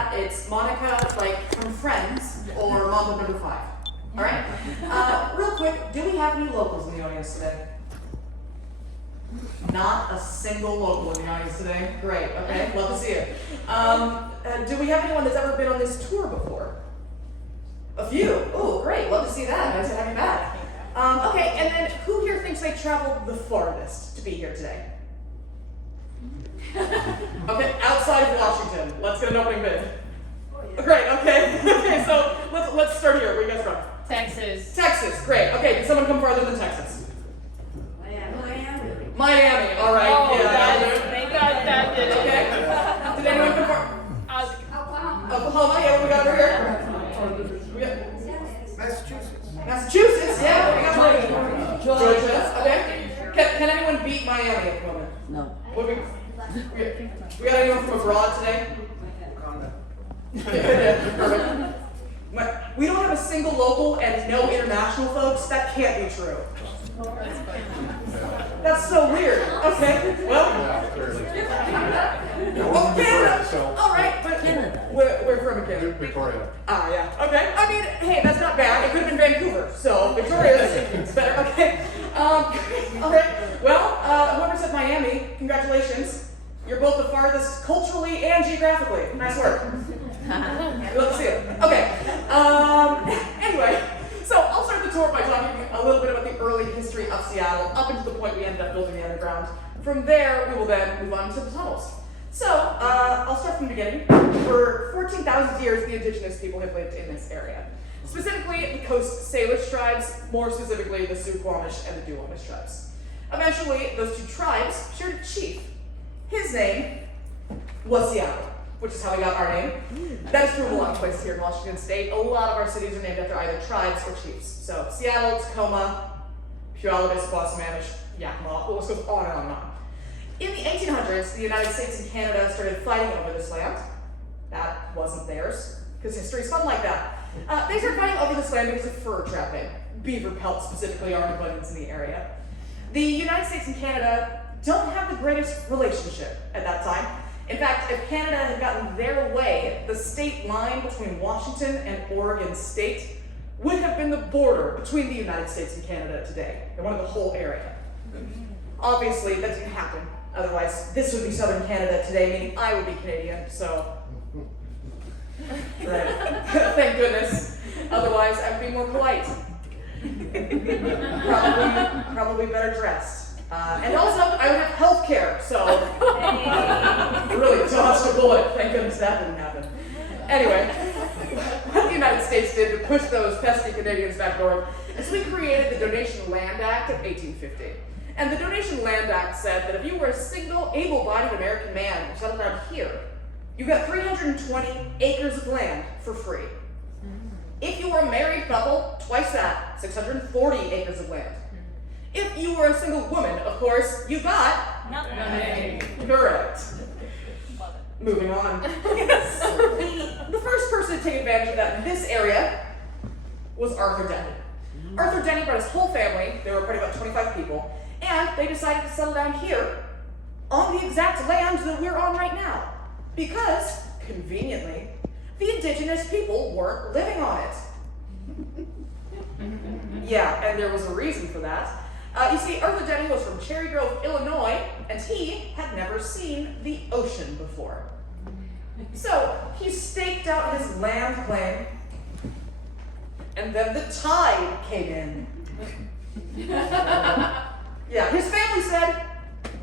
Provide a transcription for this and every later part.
that, it's Monica, like from Friends, or Mambo number 5. All right? Real quick, do we have any locals in the audience today? Not a single local in the audience today. Great, okay, love to see it. Do we have anyone that's ever been on this tour before? A few. Oh, great, love to see that. Nice to have you back. Okay, and then who here thinks they traveled the farthest to be here today? Okay, outside of Washington. Let's get an opening bid. Great, okay. Okay, so let's start here. Where you guys from? Texas. Texas, great. Okay, did someone come farther than Texas? Miami, all right. Oh, yeah. they got that, did it? Okay. Did anyone come farther? Oklahoma, yeah, what we got over here? We got Massachusetts, yeah, what we got? Georgia, okay. Can anyone beat Miami at the moment? No. What we got anyone from abroad today? Perfect. We don't have a single local and no international folks. That can't be true. That's so weird. Okay, well. Oh, Canada. All right, but we're from Canada. Victoria. Ah, yeah. Okay. I mean, hey, that's not bad. It could have been Vancouver, so Victoria's better. Okay. All right. Well, whoever said Miami, congratulations. You're both the farthest culturally and geographically. Nice work. Let's see it. Okay. Anyway, so I'll start the tour by talking a little bit about the early history of Seattle, up until the point we ended up building the underground. From there, we will then move on to the tunnels. So, I'll start from the beginning. For 14,000 years, the indigenous people have lived in this area. Specifically, the Coast Salish tribes, more specifically the Suquamish and the Duwamish tribes. Eventually, those two tribes shared a chief. His name was Seattle, which is how we got our name. That is true of a lot of places here in Washington State. A lot of our cities are named after either tribes or chiefs. So Seattle, Tacoma, Puyallup, Squamish, Yakima, the list goes on and on and on. In the 1800s, the United States and Canada started fighting over this land. That wasn't theirs, because history's fun like that. They started fighting over this land because of fur trapping. Beaver pelts specifically are in abundance in the area. The United States and Canada don't have the greatest relationship at that time. In fact, if Canada had gotten their way, the state line between Washington and Oregon State would have been the border between the United States and Canada today. They wanted the whole area. Obviously, that didn't happen. Otherwise, this would be Southern Canada today, meaning I would be Canadian, so. Right. Thank goodness. Otherwise, I would be more polite. Probably better dressed. And also, I would have health care, so. Really dodged a bullet. Thank goodness that didn't happen. Anyway, what the United States did to push those pesky Canadians back north is we created the Donation Land Act of 1850. And the Donation Land Act said that if you were a single, able-bodied American man who settled down here, you got 320 acres of land for free. If you were a married couple, twice that, 640 acres of land. If you were a single woman, of course, you got Nothing. Correct. Moving on. The first person to take advantage of that in this area was Arthur Denny. Arthur Denny brought his whole family, they were probably about 25 people, and they decided to settle down here on the exact land that we're on right now. Because, conveniently, the indigenous people weren't living on it. Yeah, and there was a reason for that. You see, Arthur Denny was from Cherry Grove, Illinois, and he had never seen the ocean before. So, he staked out his land claim, and then the tide came in. Yeah, his family said,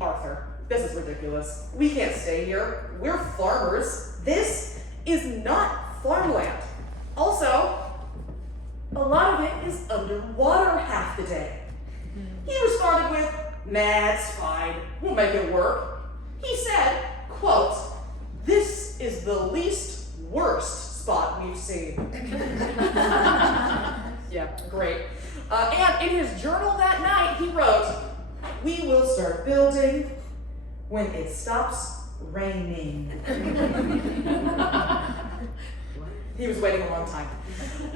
Arthur, this is ridiculous. We can't stay here. We're farmers. This is not farmland. Also, a lot of it is underwater half the day. He responded with, nah, it's fine. We'll make it work. He said, quote, this is the least worst spot we've seen. Yeah, great. And in his journal that night, he wrote, we will start building when it stops raining. He was waiting a long time.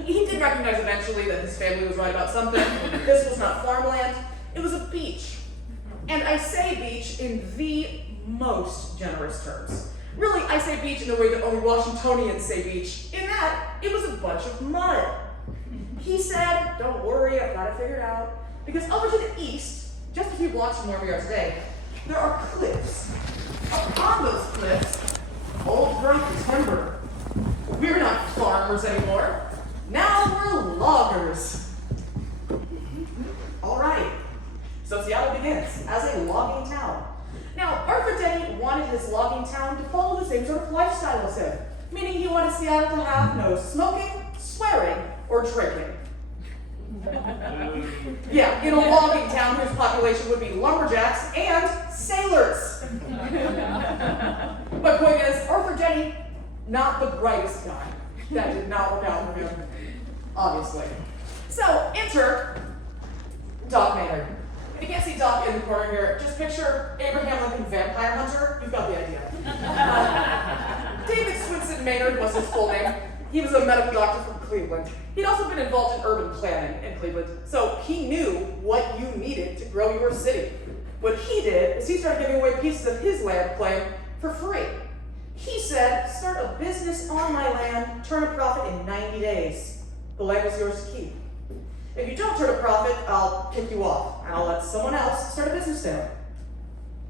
He did recognize eventually that his family was right about something. This was not farmland, it was a beach. And I say beach in the most generous terms. Really, I say beach in the way that only Washingtonians say beach, in that it was a bunch of mud. He said, don't worry, I've got it figured out. Because over to the east, just a few blocks from where we are today, there are cliffs. Upon those cliffs, old growth timber. We're not farmers anymore. Now we're loggers. All right. So Seattle begins as a logging town. Now, Arthur Denny wanted his logging town to follow the same sort of lifestyle as him, meaning he wanted Seattle to have no smoking, swearing, or drinking. Yeah, in a logging town whose population would be lumberjacks and sailors. My point is, Arthur Denny, not the brightest guy. That did not work out for him, obviously. So, enter Doc Maynard. If you can't see Doc in the corner here, just picture Abraham Lincoln Vampire Hunter. You've got the idea. David Swinson Maynard was his full name. He was a medical doctor from Cleveland. He'd also been involved in urban planning in Cleveland, so he knew what you needed to grow your city. What he did is he started giving away pieces of his land claim for free. He said, start a business on my land, turn a profit in 90 days. The land is yours to keep. If you don't turn a profit, I'll kick you off, and I'll let someone else start a business there.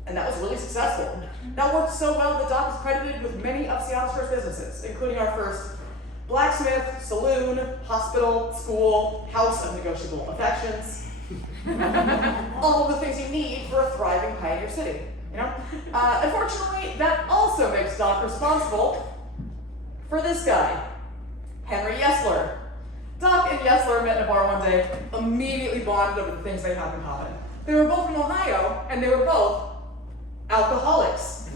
And that was really successful. That worked so well that Doc was credited with many of Seattle's first businesses, including our first blacksmith, saloon, hospital, school, house of negotiable affections. All of the things you need for a thriving pioneer city, you know? Unfortunately, that also makes Doc responsible for this guy, Henry Yesler. Doc and Yesler met in a bar one day, immediately bonded over the things they had in common. They were both from Ohio, and they were both alcoholics.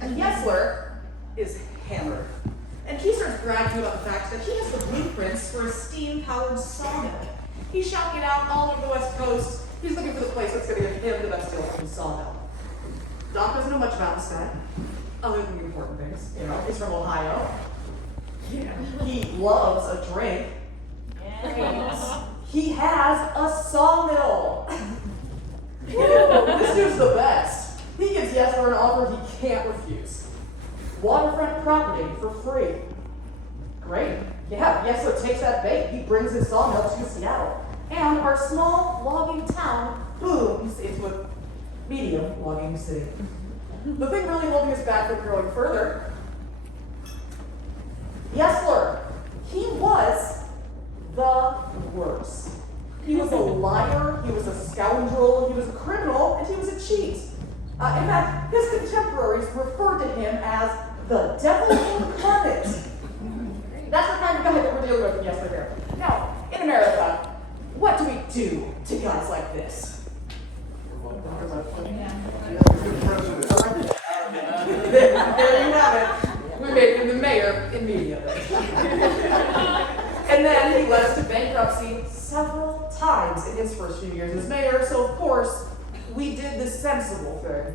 And Yesler is hammered. And he starts bragging about the fact that he has the blueprints for a steam-powered sawmill. He's shopping it out all over the West Coast. He's looking for the place that's going to give him the best deal from the sawmill. Doc doesn't know much about this guy, other than the important things. You know, he's from Ohio. Yeah. He loves a drink. He has a sawmill. This dude's the best. He gives Yesler an offer he can't refuse. Waterfront property for free. Great. Yeah, Yesler takes that bait. He brings his sawmill to Seattle. And our small logging town booms into a medium logging city. The thing really holding us back from growing further, Yesler, he was the worst. He was a liar, he was a scoundrel, he was a criminal, and he was a cheat. In fact, his contemporaries referred to him as the devil incarnate. That's the kind of guy that we're dealing with in Yesler here. Now, in America, what do we do to guys like this? There you have it. We made him the mayor immediately. And then he led us to bankruptcy several times in his first few years as mayor, so of course, we did the sensible thing.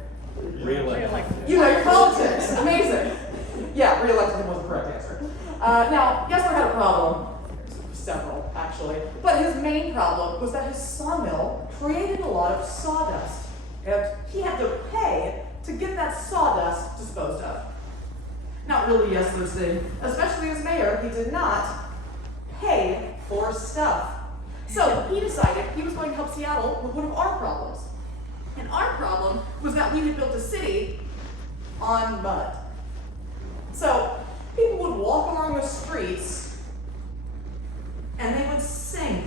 Re-elected. You know your politics. Amazing. Yeah, re-elected him was the correct answer. Now, Yesler had a problem. Several, actually. But his main problem was that his sawmill created a lot of sawdust. And he had to pay to get that sawdust disposed of. Not really Yesler's thing. Especially as mayor, he did not pay for stuff. So he decided he was going to help Seattle with one of our problems. And our problem was that we had built a city on mud. So people would walk along the streets and they would sink.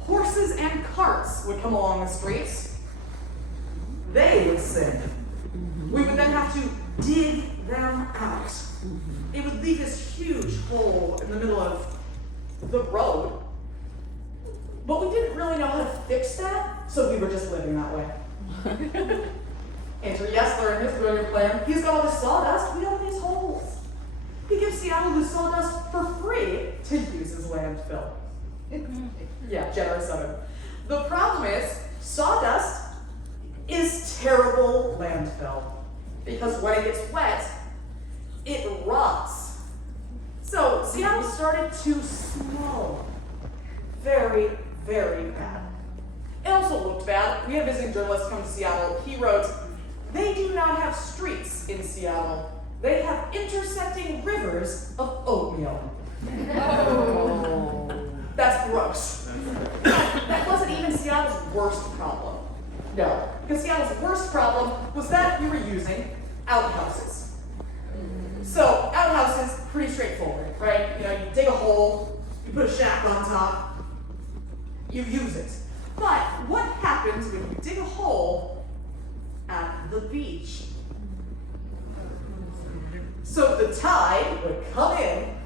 Horses and carts would come along the streets. They would sink. We would then have to dig them out. It would leave this huge hole in the middle of the road. But we didn't really know how to fix that, so we were just living that way. Enter Yesler and his brilliant plan. He's got all this sawdust, we don't have these holes. He gives Seattle the sawdust for free to use as landfill. Yeah, generous of him. The problem is, sawdust is terrible landfill. Because when it gets wet, it rots. So Seattle started to smell very, very bad. It also looked bad. We had a visiting journalist come to Seattle. He wrote, they do not have streets in Seattle. They have intersecting rivers of oatmeal. Oh. That's gross. That wasn't even Seattle's worst problem. No, because Seattle's worst problem was that we were using outhouses. So outhouses, pretty straightforward, right? You know, you dig a hole, you put a shack on top, you use it. But what happens when you dig a hole at the beach? So the tide would come in,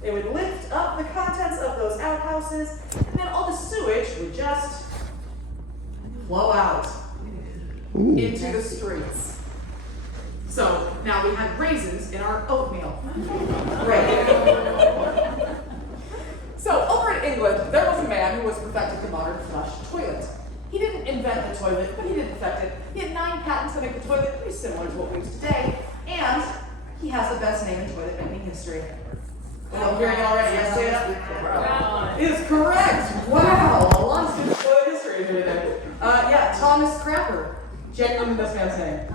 they would lift up the contents of those outhouses, and then all the sewage would just flow out into the streets. So now we had raisins in our oatmeal. Right. So over in England, there was a man who was perfected the modern flush toilet. He didn't invent the toilet, but he did perfect it. He had 9 patents to make the toilet pretty similar to what we use today, and he has the best name in toilet making history. Well, I'm hearing it already. Yes, say that? Wow. It is correct. Wow, a lot of students toilet history today. Yeah, Thomas Crapper. Genuinely this man's name.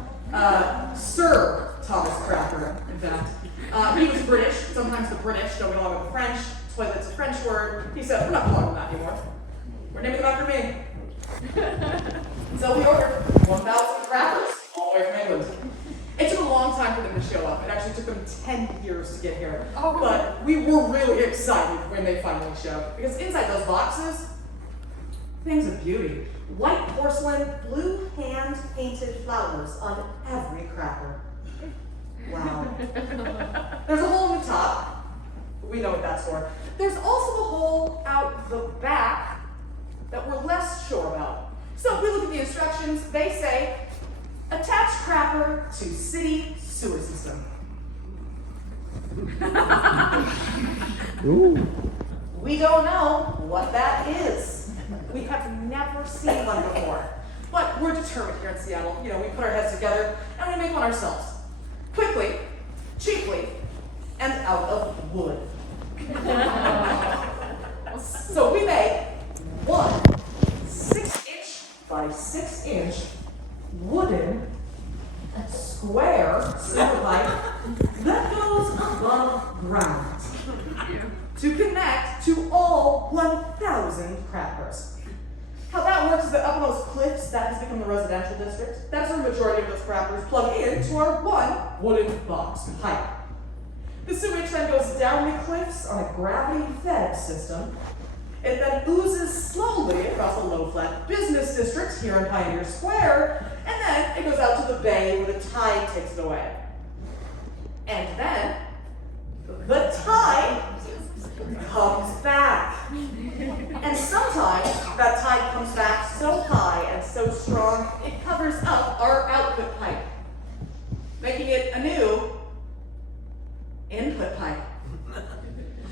Sir Thomas Crapper, in fact. He was British. Sometimes the British don't get along with the French. Toilet's a French word. He said, we're not calling that anymore. We're naming them after me. So we ordered 1,000 crappers all the way from England. It took a long time for them to show up. It actually took them 10 years to get here. Oh. But we were really excited when they finally showed. Because inside those boxes, things of beauty. White porcelain, blue hand-painted flowers on every cracker. Wow. There's a hole in the top. We know what that's for. There's also a hole out the back that we're less sure about. So if we look at the instructions, they say, attach crapper to city sewer system. Ooh. We don't know what that is. We have never seen one before. But we're determined here in Seattle. You know, we put our heads together and we make one ourselves. Quickly, cheaply, and out of wood. So we made one 6-inch by 6-inch wooden square sewer pipe that goes above ground to connect to all 1,000 crackers. How that works is that up on those cliffs, that has become the residential district. That's where the majority of those crackers plug into our one wooden box pipe. The sewage then goes down the cliffs on a gravity-fed system. It then oozes slowly across the low-flat business district here in Pioneer Square, and then it goes out to the bay where the tide takes it away. And then the tide comes back. And sometimes that tide comes back so high and so strong, it covers up our output pipe, making it a new input pipe.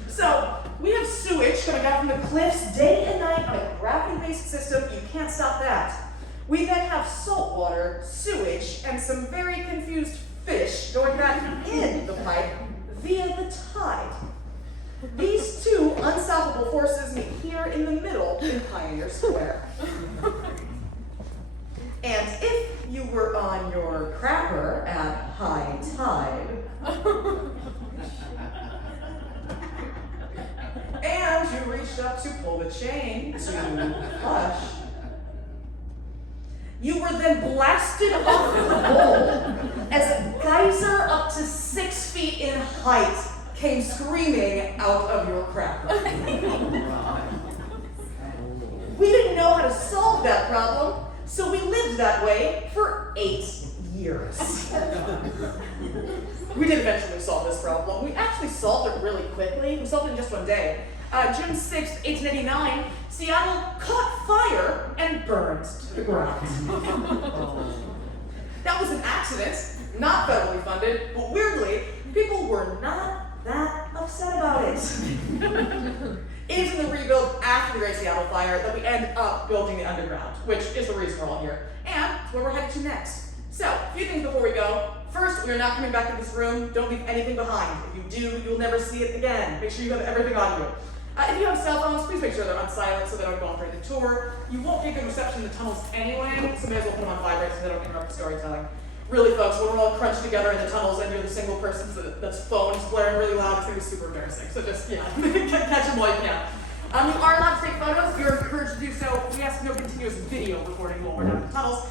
So we have sewage coming out from the cliffs day and night on a gravity-based system. You can't stop that. We then have salt water, sewage, and some very confused fish going back in the pipe via the tide. These two unstoppable forces meet here in the middle in Pioneer Square. And if you were on your crapper at high tide, and you reached up to pull the chain to flush, you were then blasted off the bowl as a geyser up to 6 feet in height came screaming out of your crapper. We didn't know how to solve that problem, so we lived that way for 8 years. We did eventually solve this problem. We actually solved it really quickly. We solved it in just one day. June 6th, 1889, Seattle caught fire and burned to the ground. That was an accident, not federally funded, but weirdly, people were not that upset about it. It is in the rebuild after the Great Seattle Fire that we end up building the underground, which is the reason we're all here, and it's where we're headed to next. So, a few things before we go. First, we are not coming back to this room. Don't leave anything behind. If you do, you'll never see it again. Make sure you have everything on you. If you have cell phones, please make sure they're on silent so they don't go on during the tour. You won't get good reception in the tunnels anyway, so may as well put them on vibrate so they don't interrupt the storytelling. Really, folks, when we're all crunched together in the tunnels and you're the single person that's phone is blaring really loud, it's gonna be super embarrassing. So just, catch them while you can. You are allowed to take photos. If you're encouraged to do so, we ask no continuous video recording while we're down in the tunnels.